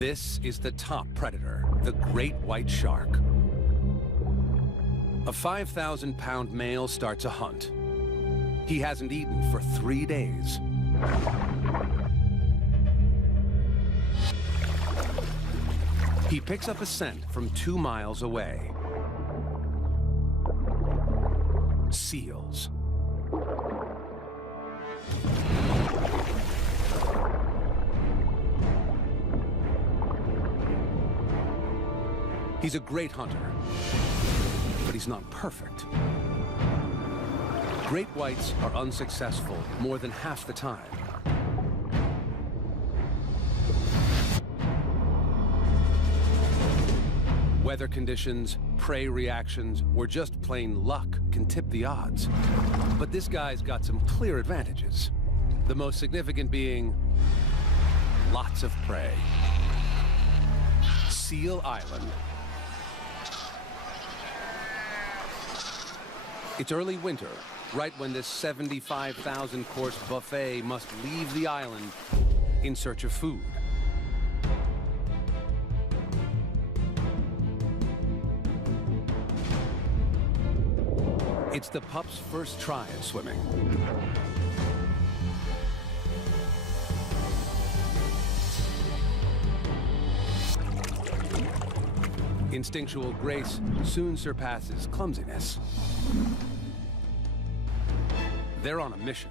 This is the top predator, the great white shark. A 5,000-pound male starts a hunt. He hasn't eaten for 3 days. He picks up a scent from 2 miles away. Seals. He's a great hunter, but he's not perfect. Great whites are unsuccessful more than half the time. Weather conditions, prey reactions, or just plain luck can tip the odds. But this guy's got some clear advantages. The most significant being lots of prey. Seal Island. It's early winter, right when this 75,000-course buffet must leave the island in search of food. It's the pup's first try at swimming. Instinctual grace soon surpasses clumsiness. They're on a mission.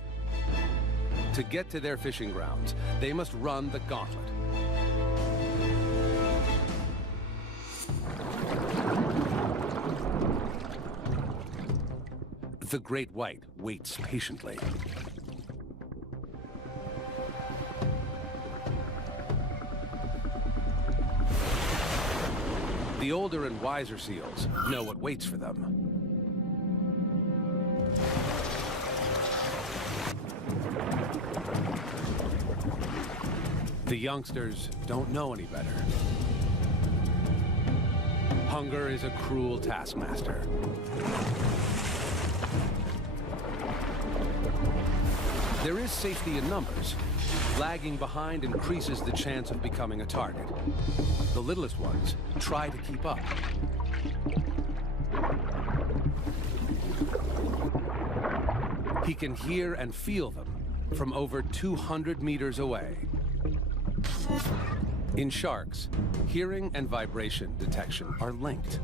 To get to their fishing grounds, they must run the gauntlet. The great white waits patiently. The older and wiser seals know what waits for them. The youngsters don't know any better. Hunger is a cruel taskmaster. There is safety in numbers. Lagging behind increases the chance of becoming a target. The littlest ones try to keep up. He can hear and feel them from over 200 meters away. In sharks, hearing and vibration detection are linked.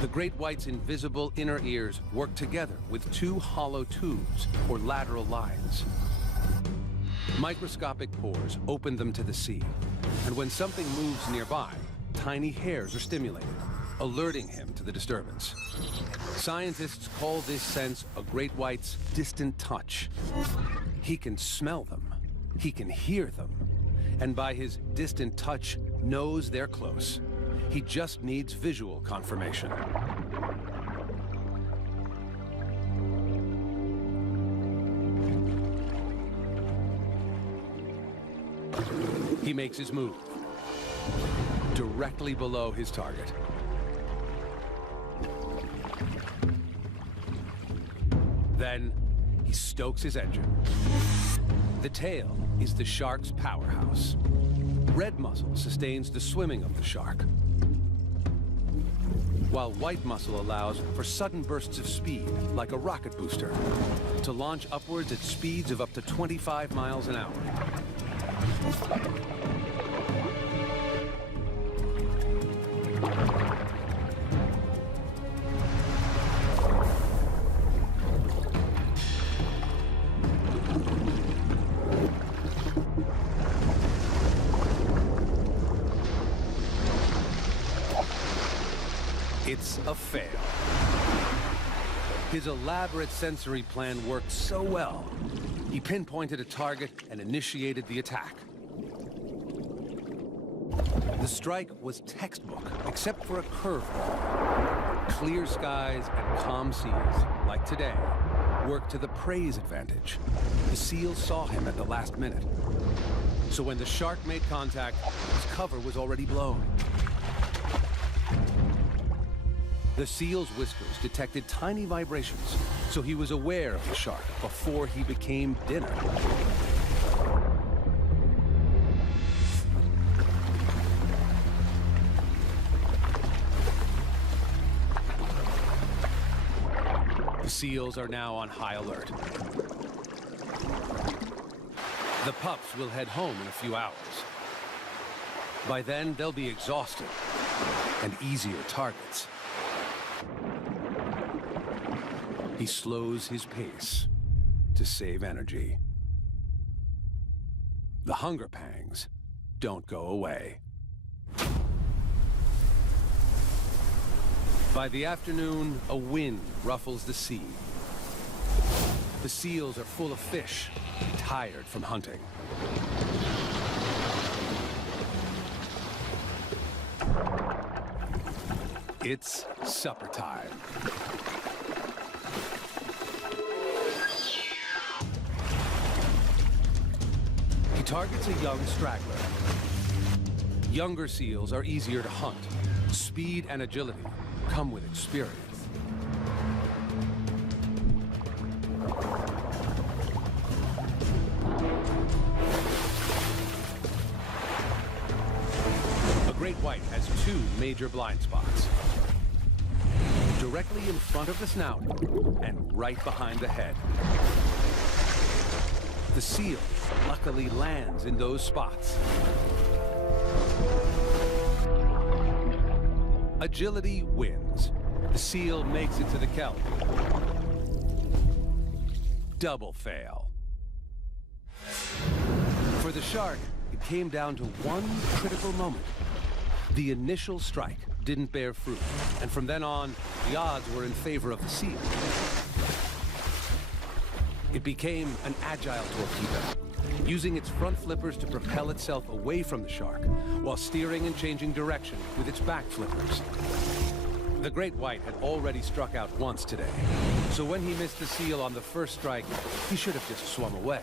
The great white's invisible inner ears work together with 2 hollow tubes, or lateral lines. Microscopic pores open them to the sea, and when something moves nearby, tiny hairs are stimulated, alerting him to the disturbance. Scientists call this sense a great white's distant touch. He can smell them, he can hear them, and by his distant touch, knows they're close. He just needs visual confirmation. He makes his move, directly below his target. Then, he stokes his engine. The tail is the shark's powerhouse. Red muscle sustains the swimming of the shark, while white muscle allows for sudden bursts of speed, like a rocket booster, to launch upwards at speeds of up to 25 miles an hour. It's a fail. His elaborate sensory plan worked so well, he pinpointed a target and initiated the attack. The strike was textbook, except for a curveball. Clear skies and calm seas, like today, worked to the prey's advantage. The seal saw him at the last minute. So when the shark made contact, his cover was already blown. The seal's whiskers detected tiny vibrations, so he was aware of the shark before he became dinner. seals are now on high alert. The pups will head home in a few hours. By then, they'll be exhausted and easier targets. He slows his pace to save energy. The hunger pangs don't go away. By the afternoon, a wind ruffles the sea. The seals are full of fish, tired from hunting. It's supper time. He targets a young straggler. Younger seals are easier to hunt. Speed and agility come with experience. A great white has two major blind spots. Directly in front of the snout and right behind the head. The seal luckily lands in those spots. Agility wins. The seal makes it to the kelp. Double fail. For the shark, it came down to one critical moment. The initial strike didn't bear fruit, and from then on, the odds were in favor of the seal. It became an agile torpedo, using its front flippers to propel itself away from the shark, while steering and changing direction with its back flippers. The great white had already struck out once today, so when he missed the seal on the first strike, he should have just swum away.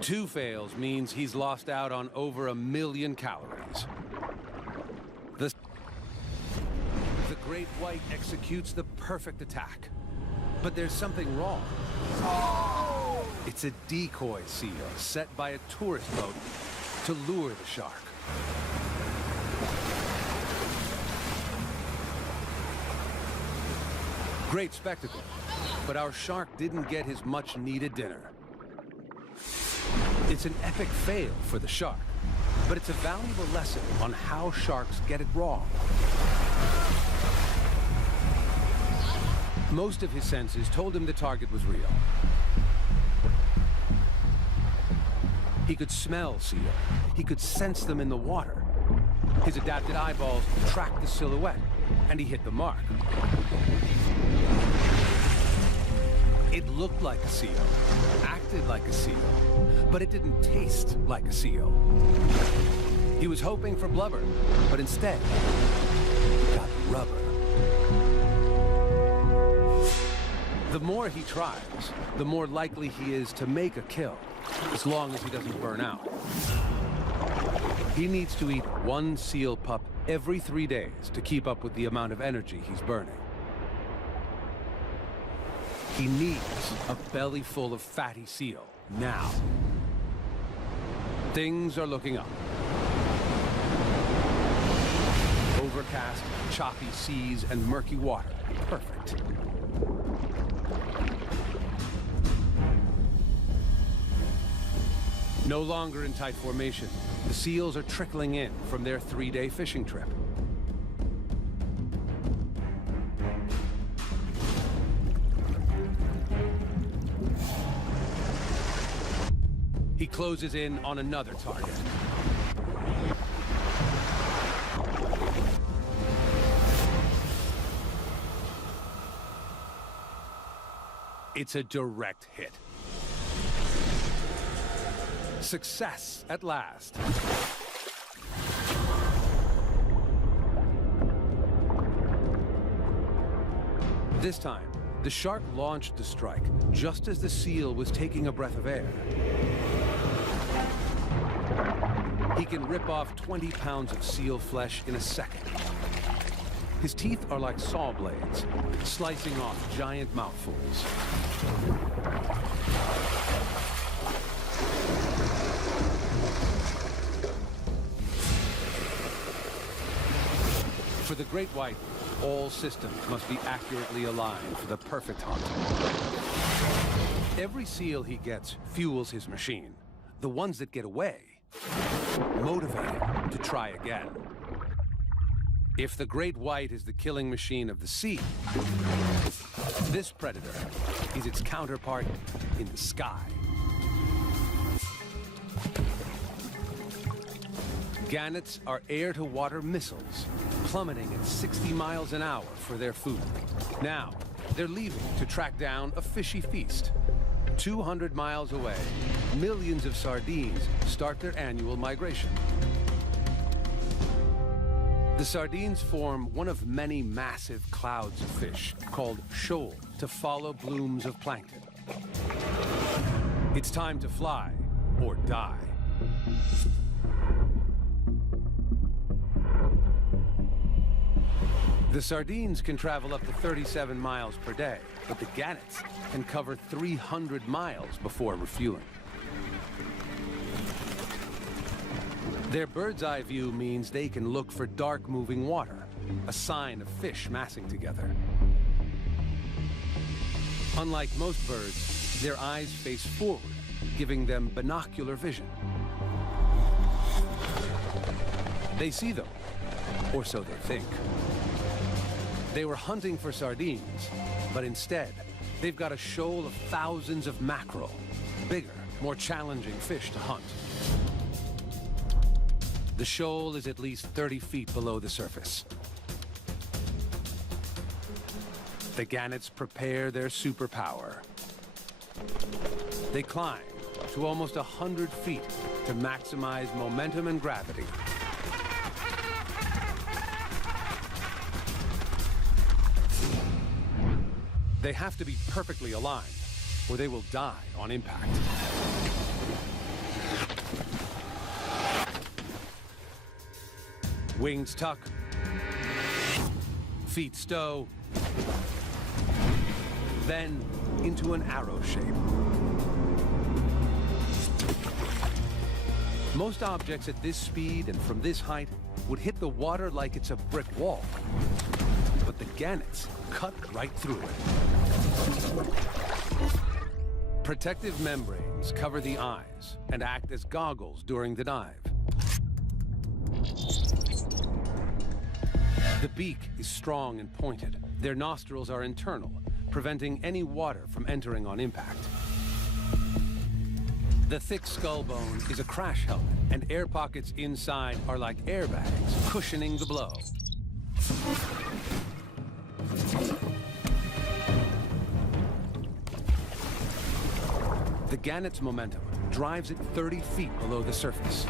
Two fails means he's lost out on over 1 million calories. The great white executes the perfect attack. But there's something wrong. It's a decoy seal set by a tourist boat to lure the shark. Great spectacle, but our shark didn't get his much-needed dinner. It's an epic fail for the shark, but it's a valuable lesson on how sharks get it wrong. Most of his senses told him the target was real. He could smell seal. He could sense them in the water. His adapted eyeballs tracked the silhouette, and he hit the mark. It looked like a seal, acted like a seal, but it didn't taste like a seal. He was hoping for blubber, but instead, he got rubber. The more he tries, the more likely he is to make a kill, as long as he doesn't burn out. He needs to eat one seal pup every 3 days to keep up with the amount of energy he's burning. He needs a belly full of fatty seal, now. Things are looking up. Overcast, choppy seas, and murky water. Perfect. No longer in tight formation, the seals are trickling in from their 3-day fishing trip. He closes in on another target. It's a direct hit. Success at last. This time, the shark launched the strike just as the seal was taking a breath of air. He can rip off 20 pounds of seal flesh in a second. His teeth are like saw blades, slicing off giant mouthfuls. For the great white, All systems must be accurately aligned for the perfect hunt. Every seal he gets fuels his machine. The ones that get away motivate him to try again. If the great white is the killing machine of the sea, this predator is its counterpart in the sky. Gannets are air-to-water missiles, plummeting at 60 miles an hour for their food. Now, they're leaving to track down a fishy feast. 200 miles away, millions of sardines start their annual migration. The sardines form one of many massive clouds of fish called shoal to follow blooms of plankton. It's time to fly or die. The sardines can travel up to 37 miles per day, but the gannets can cover 300 miles before refueling. Their bird's-eye view means they can look for dark-moving water, a sign of fish massing together. Unlike most birds, their eyes face forward, giving them binocular vision. They see them, or so they think. They were hunting for sardines, but instead, they've got a shoal of thousands of mackerel, bigger, more challenging fish to hunt. The shoal is at least 30 feet below the surface. The gannets prepare their superpower. They climb to almost 100 feet to maximize momentum and gravity. They have to be perfectly aligned, or they will die on impact. Wings tuck, feet stow, then into an arrow shape. Most objects at this speed and from this height would hit the water like it's a brick wall. But the gannets cut right through it. Protective membranes cover the eyes and act as goggles during the dive. The beak is strong and pointed. Their nostrils are internal, preventing any water from entering on impact. The thick skull bone is a crash helmet, and air pockets inside are like airbags, cushioning the blow. The gannet's momentum drives it 30 feet below the surface.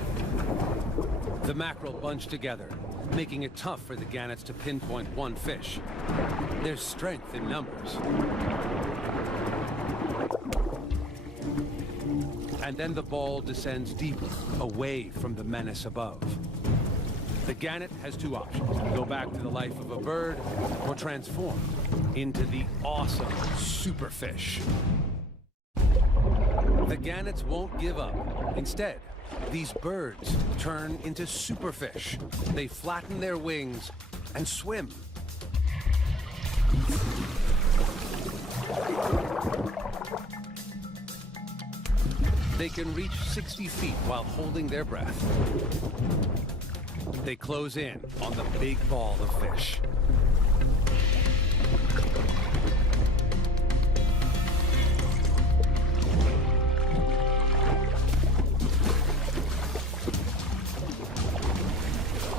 The mackerel bunch together, making it tough for the gannets to pinpoint one fish. There's strength in numbers. And then the ball descends deeper, away from the menace above. The gannet has two options: go back to the life of a bird, or transform into the awesome superfish. The gannets won't give up. Instead, these birds turn into superfish. They flatten their wings and swim. They can reach 60 feet while holding their breath. They close in on the big ball of fish.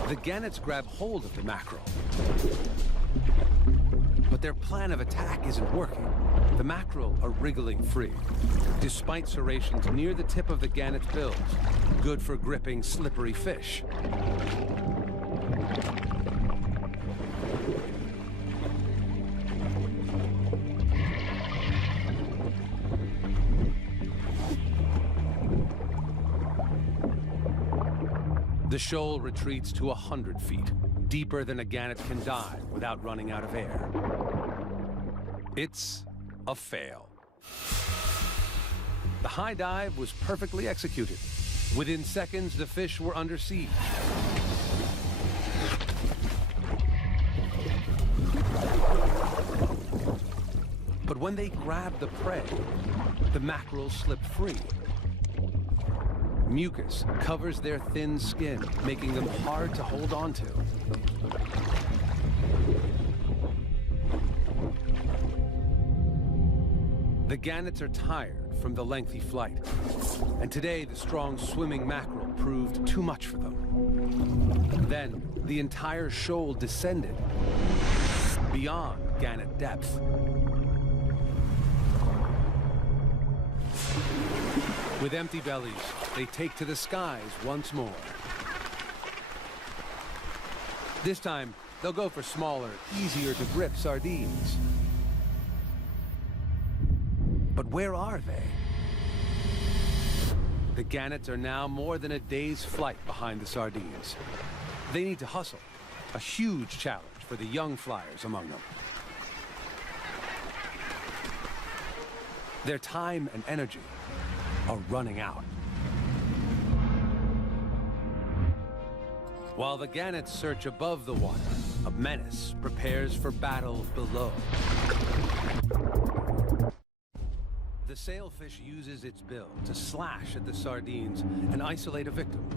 The gannets grab hold of the mackerel. But their plan of attack isn't working. The mackerel are wriggling free, despite serrations near the tip of the gannet's bills, good for gripping slippery fish. The shoal retreats to 100 feet, deeper than a gannet can dive without running out of air. It's a fail. The high dive was perfectly executed. Within seconds, the fish were under siege. But when they grab the prey, the mackerels slip free. Mucus covers their thin skin, making them hard to hold on to. The gannets are tired from the lengthy flight, and today the strong swimming mackerel proved too much for them. Then the entire shoal descended beyond gannet depth. With empty bellies, they take to the skies once more. This time, they'll go for smaller, easier to grip sardines. But where are they? The gannets are now more than a day's flight behind the sardines. They need to hustle, a huge challenge for the young flyers among them. Their time and energy are running out. While the gannets search above the water, a menace prepares for battle below. The sailfish uses its bill to slash at the sardines and isolate a victim.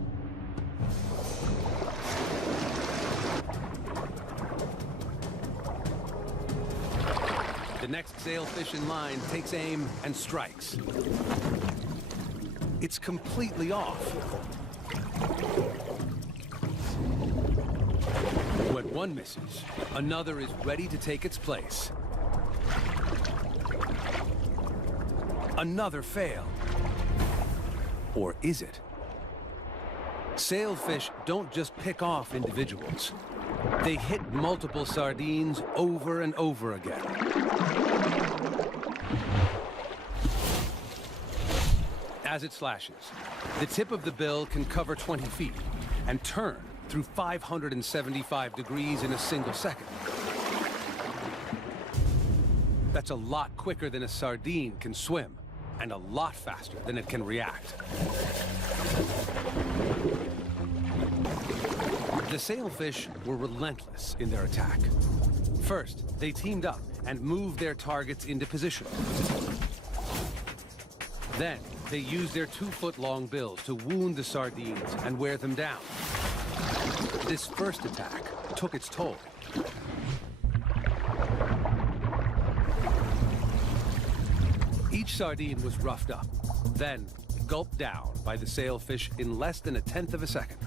The next sailfish in line takes aim and strikes. It's completely off. When one misses, another is ready to take its place. Another failed. Or is it? Sailfish don't just pick off individuals. They hit multiple sardines over and over again. As it slashes, the tip of the bill can cover 20 feet and turn through 575 degrees in a single second. That's a lot quicker than a sardine can swim, and a lot faster than it can react. The sailfish were relentless in their attack. First, they teamed up and moved their targets into position. Then, they used their 2-foot-long bills to wound the sardines and wear them down. This first attack took its toll. Each sardine was roughed up, then gulped down by the sailfish in less than 1/10 of a second.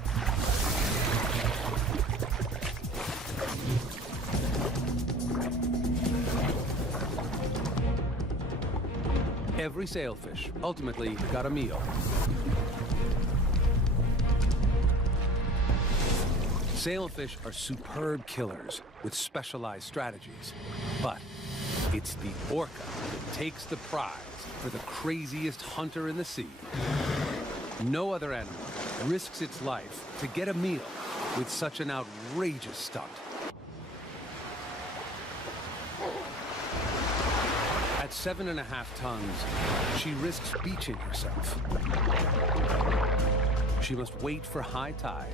Every sailfish ultimately got a meal. Sailfish are superb killers with specialized strategies, but it's the orca that takes the prize for the craziest hunter in the sea. No other animal risks its life to get a meal with such an outrageous stunt. At 7.5 tons, she risks beaching herself. She must wait for high tide.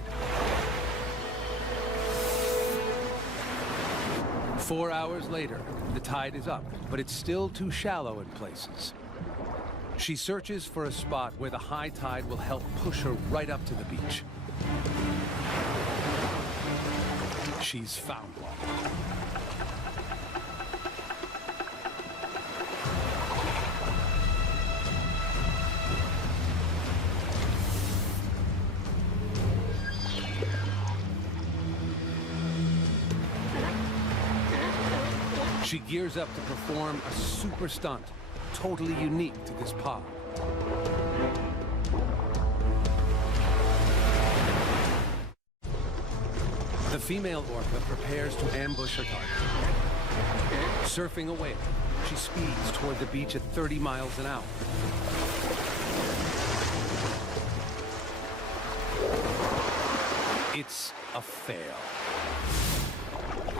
4 hours later, the tide is up, but it's still too shallow in places. She searches for a spot where the high tide will help push her right up to the beach. She's found one. She gears up to perform a super stunt, totally unique to this pod. The female orca prepares to ambush her target. Surfing a wave, she speeds toward the beach at 30 miles an hour. It's a fail.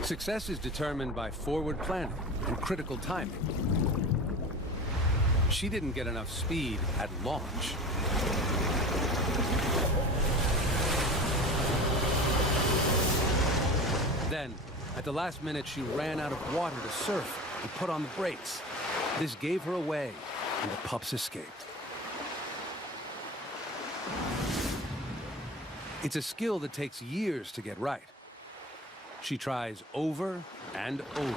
Success is determined by forward planning and critical timing. She didn't get enough speed at launch. Then, at the last minute, she ran out of water to surf and put on the brakes. This gave her away, and the pups escaped. It's a skill that takes years to get right. She tries over and over.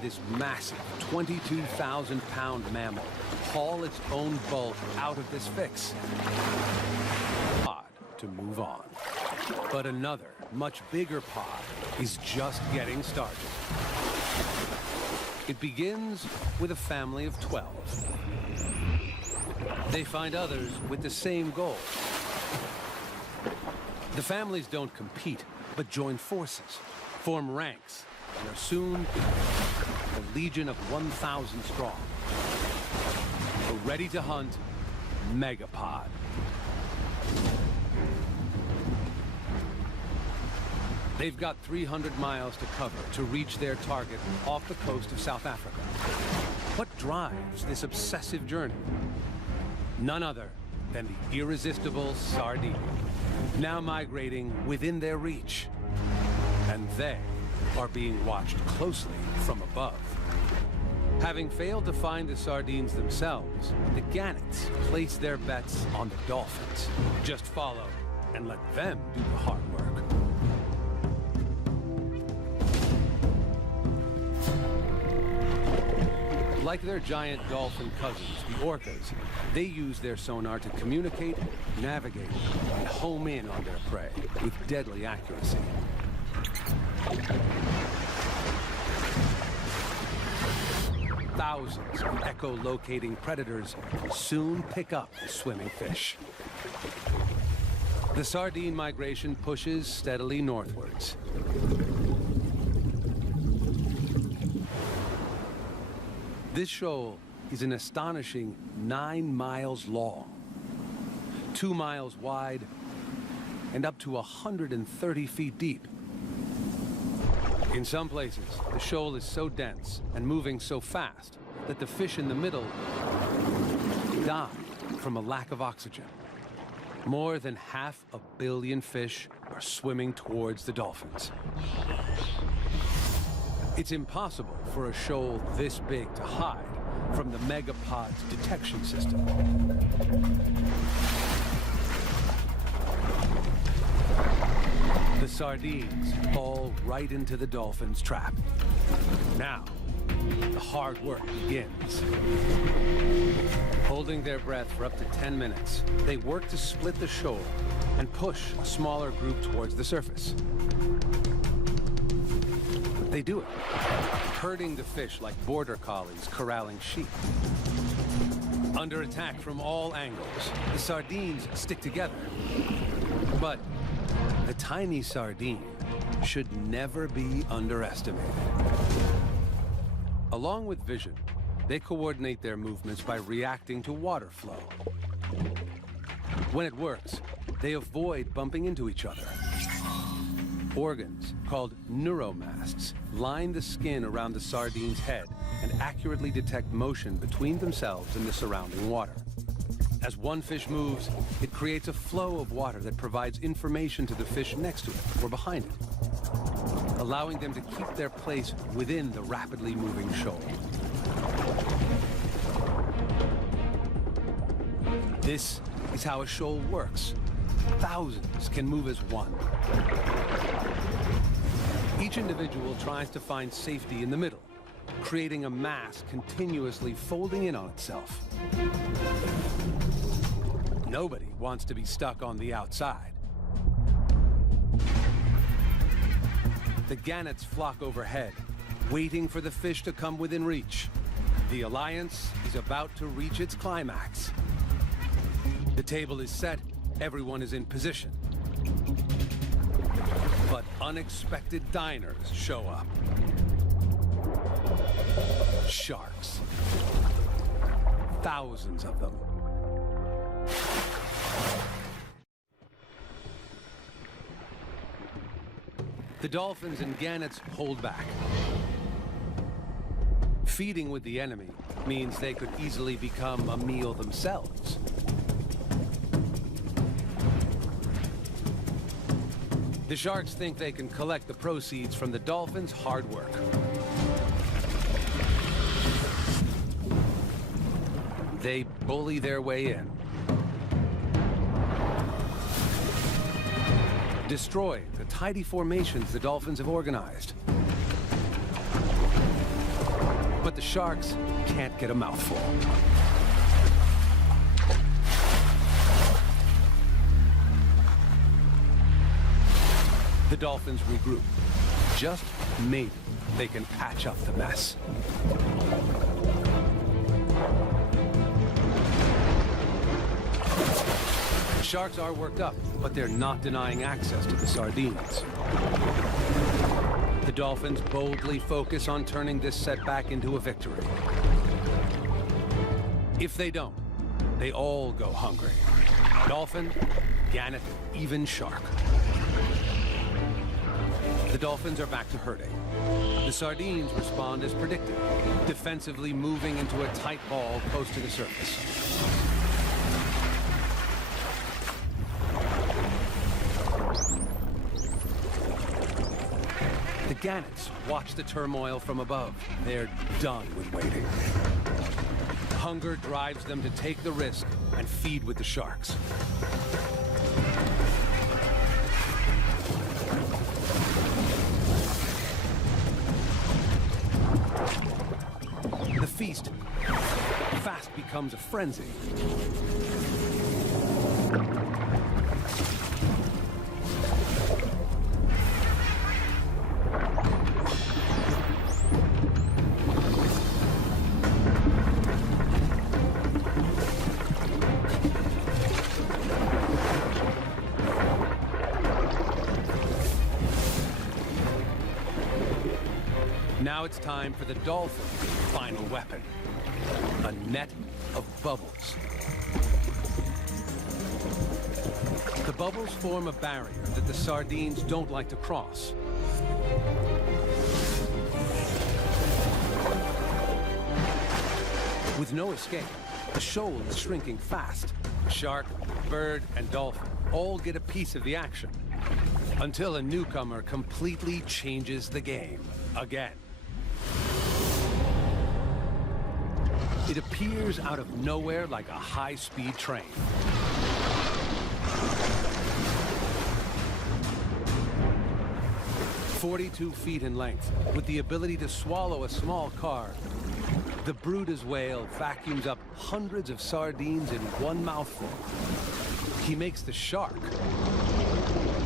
This massive 22,000-pound mammal haul its bulk out of this fix. Pod to move on. But another, much bigger pod is just getting started. It begins with a family of 12. They find others with the same goal. The families don't compete, but join forces, form ranks, and are soon a legion of 1,000 strong. A ready to hunt megapod. They've got 300 miles to cover to reach their target off the coast of South Africa. What drives this obsessive journey? None other than the irresistible sardine, now migrating within their reach. And they are being watched closely from above. Having failed to find the sardines themselves, the gannets place their bets on the dolphins. Just follow and let them do the hard work. Like their giant dolphin cousins, the orcas, they use their sonar to communicate, navigate, and home in on their prey with deadly accuracy. Thousands of echolocating predators soon pick up the swimming fish. The sardine migration pushes steadily northwards. This shoal is an astonishing 9 miles long, 2 miles wide, and up to 130 feet deep. In some places, the shoal is so dense and moving so fast that the fish in the middle die from a lack of oxygen. More than 500 million fish are swimming towards the dolphins. It's impossible for a shoal this big to hide from the megapod's detection system. The sardines fall right into the dolphins' trap. Now, the hard work begins. Holding their breath for up to 10 minutes, they work to split the shoal and push a smaller group towards the surface. They do it, herding the fish like border collies corralling sheep. Under attack from all angles, the sardines stick together. But the tiny sardine should never be underestimated. Along with vision, they coordinate their movements by reacting to water flow. When it works, they avoid bumping into each other. Organs, called neuromasts, line the skin around the sardine's head and accurately detect motion between themselves and the surrounding water. As one fish moves, it creates a flow of water that provides information to the fish next to it or behind it, allowing them to keep their place within the rapidly moving shoal. This is how a shoal works. Thousands can move as one. Each individual tries to find safety in the middle, creating a mass continuously folding in on itself. Nobody wants to be stuck on the outside. The gannets flock overhead, waiting for the fish to come within reach. The alliance is about to reach its climax. The table is set, everyone is in position. But unexpected diners show up. Sharks. Thousands of them. The dolphins and gannets hold back. Feeding with the enemy means they could easily become a meal themselves. The sharks think they can collect the proceeds from the dolphins' hard work. They bully their way in. Destroy the tidy formations the dolphins have organized. But the sharks can't get a mouthful. The dolphins regroup. Just maybe they can patch up the mess. The sharks are worked up, but they're not denying access to the sardines. The dolphins boldly focus on turning this setback into a victory. If they don't, they all go hungry. Dolphin, gannet, even shark. The dolphins are back to herding. The sardines respond as predicted, defensively moving into a tight ball close to the surface. The gannets watch the turmoil from above. They're done with waiting. Hunger drives them to take the risk and feed with the sharks. The feast fast becomes a frenzy. Now it's time for the dolphin's final weapon, a net of bubbles. The bubbles form a barrier that the sardines don't like to cross. With no escape, the shoal is shrinking fast. Shark, bird, and dolphin all get a piece of the action, until a newcomer completely changes the game again. It appears out of nowhere like a high-speed train. "42 feet in length, with the ability to swallow a small car, the Brutus whale vacuums up hundreds of sardines in one mouthful. He makes the shark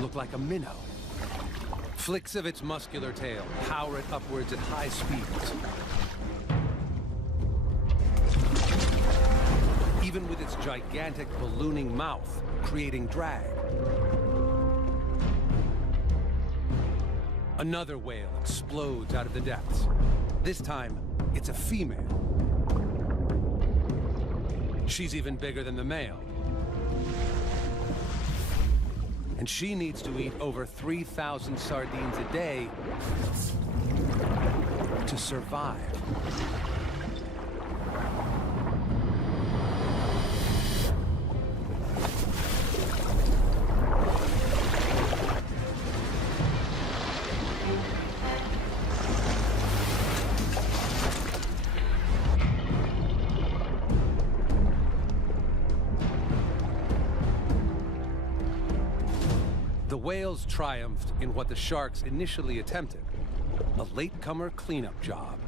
look like a minnow. Flicks of its muscular tail power it upwards at high speeds. Even with its gigantic ballooning mouth, creating drag. Another whale explodes out of the depths. This time, it's a female. She's even bigger than the male. And she needs to eat over 3,000 sardines a day to survive. The whales triumphed in what the sharks initially attempted, a latecomer cleanup job.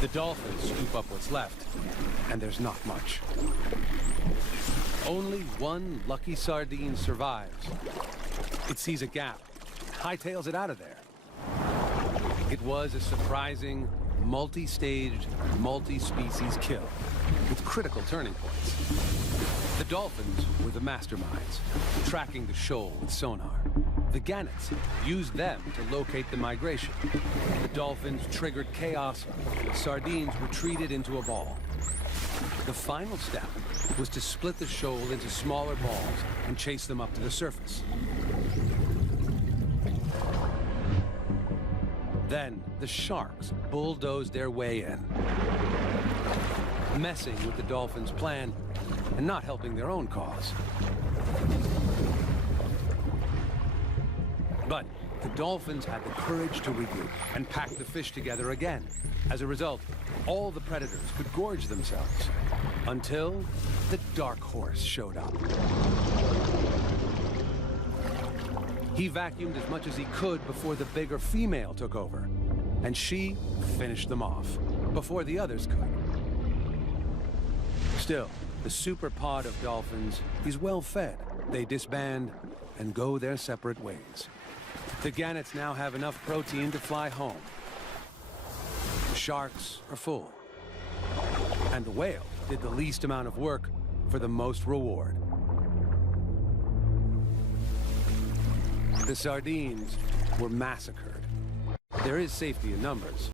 The dolphins scoop up what's left, and there's not much. Only one lucky sardine survives. It sees a gap, hightails it out of there. It was a surprising, multi-staged, multi-species kill, with critical turning points. The dolphins were the masterminds, tracking the shoal with sonar. The gannets used them to locate the migration. The dolphins triggered chaos, and the sardines retreated into a ball. The final step was to split the shoal into smaller balls and chase them up to the surface. Then the sharks bulldozed their way in, messing with the dolphins' plan and not helping their own cause. But the dolphins had the courage to regroup and pack the fish together again. As a result, all the predators could gorge themselves until the dark horse showed up. He vacuumed as much as he could before the bigger female took over, and she finished them off before the others could. Still, the super pod of dolphins is well fed. They disband and go their separate ways. The gannets now have enough protein to fly home. The sharks are full. And the whale did the least amount of work for the most reward. The sardines were massacred. There is safety in numbers.